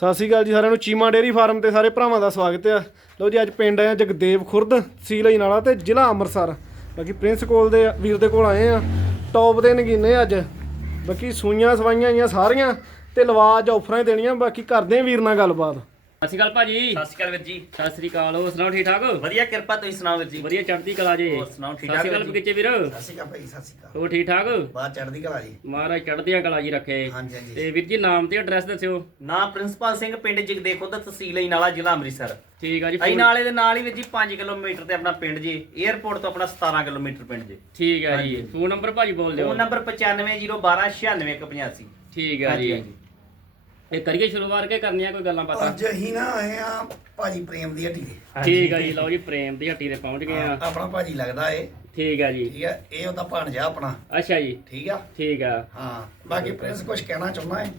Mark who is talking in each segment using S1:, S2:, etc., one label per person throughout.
S1: ਸਤਿ ਸ਼੍ਰੀ ਅਕਾਲ ਜੀ ਸਾਰਿਆਂ ਨੂੰ। ਚੀਮਾ ਡੇਅਰੀ ਫਾਰਮ ਤੇ ਸਾਰੇ ਭਰਾਵਾਂ ਦਾ ਸਵਾਗਤ ਹੈ। ਲਓ ਜੀ, ਅੱਜ ਪਿੰਡ ਆਏ ਆ ਜਗਦੇਵ ਖੁਰਦ ਤਹਿਸੀਲ ਨਾਲਾ ਤੇ ਜ਼ਿਲ੍ਹਾ ਅੰਮ੍ਰਿਤਸਰ। ਬਾਕੀ ਪ੍ਰਿੰਸ ਕੋਲ ਦੇ ਵੀਰ ਦੇ ਕੋਲ ਆਏ ਆ ਟੌਪ ਦੇ ਨਗੀਨੇ ਅੱਜ। ਬਾਕੀ ਸੂਈਆਂ ਸਵਾਈਆਂ ਆਈਆਂ ਸਾਰੀਆਂ ਤੇ ਲਵਾਜ ਆਫਰਾਂ ਹੀ ਦੇਣੀਆਂ। ਬਾਕੀ ਕਰਦੇ ਆ ਵੀਰ ਨਾਲ ਗੱਲਬਾਤ।
S2: ਸਤਿ ਸ਼੍ਰੀ ਅਕਾਲ ਭਾਜੀ।
S3: ਸਤਿ ਸ਼੍ਰੀ ਅਕਾਲ ਵੀਰ ਜੀ।
S2: ਸਤਿ ਸ਼੍ਰੀ ਅਕਾਲ ਹੋਰ ਸੁਣਾਓ ਠੀਕ ਠਾਕ?
S3: ਵਧੀਆ ਕਿਰਪਾ ਤੁਸੀਂ ਸੁਣਾਓ ਵੀਰ ਜੀ।
S2: ਵਧੀਆ ਚੜ੍ਹਦੀ ਕਲਾ ਜੇ।
S3: ਹੋਰ ਸੁਣਾਓ, ਠੀਕ
S2: ਸਤਿ ਸ਼੍ਰੀ
S3: ਠਾਕ
S2: ਅਕਾਲ
S3: ਜੀ?
S2: ਬਗੀਚੇ ਵੀਰ।
S4: ਸਤਿ ਸ਼੍ਰੀ ਅਕਾਲ ਭਾਈ ਸਤਿ ਸ਼੍ਰੀ ਅਕਾਲ।
S2: ਹੋਰ ਠੀਕ ਠਾਕ?
S4: ਬਾਤ ਚੜ੍ਹਦੀ ਕਲਾ ਜੀ।
S2: ਮਹਾਰਾਜ ਚੜ੍ਹਦੀਆਂ ਕਲਾ ਜੀ ਰੱਖੇ।
S4: ਹਾਂਜੀ ਹਾਂਜੀ।
S2: ਤੇ ਵੀਰ ਜੀ ਨਾਮ ਤੇ ਐਡਰੈਸ ਦੱਸਿਓ।
S3: ਨਾਮ ਪ੍ਰਿੰਸੀਪਲ ਸਿੰਘ ਪਿੰਡ ਜਗਦੇ ਖੁਦ ਤਹਿਸੀਲ ਅਜਨਾਲਾ ਜ਼ਿਲ੍ਹਾ ਅੰਮ੍ਰਿਤਸਰ।
S2: ਠੀਕ ਆ ਜੀ
S3: ਅਜਨਾਲੇ ਦੇ ਨਾਲ ਹੀ ਵੀਰ ਜੀ 5 ਕਿਲੋਮੀਟਰ ਤੇ ਆਪਣਾ ਪਿੰਡ ਜੀ 에ਅਰਪੋਰਟ ਤੋਂ ਆਪਣਾ 17 ਕਿਲੋਮੀਟਰ ਪਿੰਡ ਜੀ।
S2: ਠੀਕ ਆ ਜੀ। ਫੋਨ ਨੰਬਰ ਭਾਜੀ ਬੋਲ ਦਿਓ।
S3: ਫੋਨ ਨੰਬਰ 9501296185
S2: ਠੀਕ ਆ ਜੀ। ਇਹ ਕਰੀਏ ਸ਼ੁਰੂਆਤ ਕੇ ਕਰਨੀਆਂ ਕੋਈ ਗੱਲਾਂ ਪਤਾ
S4: ਅੱਜ ਅਸੀਂ ਨਾ ਆਏ ਆ ਭਾਜੀ ਪ੍ਰੇਮ ਦੀ ਹੱਟੀ ਤੇ।
S2: ਠੀਕ ਆ ਜੀ ਲਓ ਜੀ ਪ੍ਰੇਮ ਦੀ ਹੱਟੀ ਤੇ ਪਹੁੰਚ ਗਏ ਆ
S4: ਆਪਣਾ ਭਾਜੀ ਲੱਗਦਾ ਏ
S2: ਠੀਕ ਆ ਜੀ।
S4: ਠੀਕ ਹੈ ਇਹ ਉਹਦਾ ਭਾਣਜਾ ਆਪਣਾ।
S2: ਅੱਛਾ ਜੀ।
S4: ਠੀਕ ਆ?
S2: ਠੀਕ ਆ।
S4: ਹਾਂ ਬਾਕੀ ਪ੍ਰਿੰਸ ਕੁਝ ਕਹਿਣਾ ਚਾਹੁੰਦਾ ਹੈ?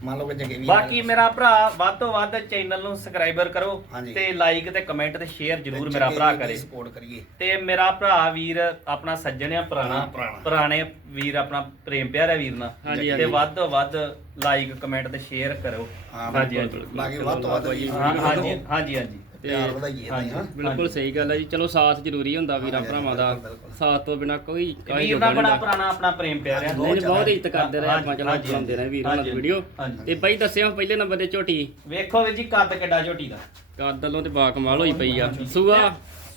S4: ਮੰਨ ਲਓ ਕਿ ਜਗੇ ਵੀ
S3: ਬਾਕੀ ਮੇਰਾ ਭਰਾ ਵੱਧ ਤੋਂ ਵੱਧ ਚੈਨਲ ਨੂੰ ਸਬਸਕ੍ਰਾਈਬਰ ਕਰੋ
S4: ਹਾਂਜੀ।
S3: ਤੇ ਲਾਈਕ ਤੇ ਕਮੈਂਟ ਤੇ ਸ਼ੇਅਰ ਜਰੂਰ ਮੇਰਾ ਭਰਾ ਕਰੇ
S4: ਸਪੋਰਟ ਕਰੀਏ
S3: ਤੇ ਮੇਰਾ ਭਰਾ ਵੀਰ ਆਪਣਾ ਸੱਜਣ ਆ ਪੁਰਾਣਾ
S4: ਹਾਂ, ਪੁਰਾਣਾ।
S3: ਪੁਰਾਣੇ ਵੀਰ ਆਪਣਾ ਪ੍ਰੇਮ ਪਿਆਰਾ ਵੀਰ ਨਾਲ ਤੇ। ਵੱਧ ਤੋਂ ਵੱਧ ਲਾਈਕ ਕਮੈਂਟ ਤੇ ਸ਼ੇਅਰ ਕਰੋ
S4: ਹਾਂ
S3: ਹਾਂਜੀ। ਹਾਂਜੀ।
S4: ਬਾਕੀ ਵੱਧ ਤੋਂ ਵੱਧ
S3: ਹਾਂ ਹਾਂਜੀ ਹਾਂਜੀ ਹਾਂਜੀ
S4: ਪਿਆਰ ਵਧਾਈਏ ਤਾਂ। ਹਾਂ
S2: ਬਿਲਕੁਲ ਸਹੀ ਗੱਲ ਹੈ ਜੀ। ਚਲੋ ਸਾਥ ਜ਼ਰੂਰੀ ਹੁੰਦਾ ਵੀਰਾਂ ਭਰਾਵਾਂ ਦਾ। ਸਾਥ ਤੋਂ ਬਿਨਾ ਕੋਈ ਕਾਹੀ
S3: ਵੀਰ ਨਾਲ ਬੜਾ ਪੁਰਾਣਾ ਆਪਣਾ ਪ੍ਰੇਮ ਪਿਆਰਾ
S4: ਹਾਂਜੀ,
S2: ਨਹੀਂ ਬਹੁਤ ਇੱਜ਼ਤ ਕਰਦੇ ਰਹੇ ਆਪਾਂ ਚਲੋ ਬਣਾਉਂਦੇ ਰਹੇ ਵੀਰ ਉਹਨਾਂ ਦੀ
S3: ਹਾਂਜੀ,
S2: ਵੀਡੀਓ। ਤੇ ਬਾਈ ਦੱਸਿਓ ਪਹਿਲੇ ਨੰਬਰ ਤੇ ਝੋਟੀ।
S3: ਵੇਖੋ ਵੀਰ ਜੀ ਕੱਦ ਕਿੱਡਾ ਝੋਟੀ ਦਾ।
S2: ਕਾਦਲੋਂ ਤੇ ਬਾ ਕਮਾਲ ਹੋਈ ਪਈ ਆ। ਸੂਆ?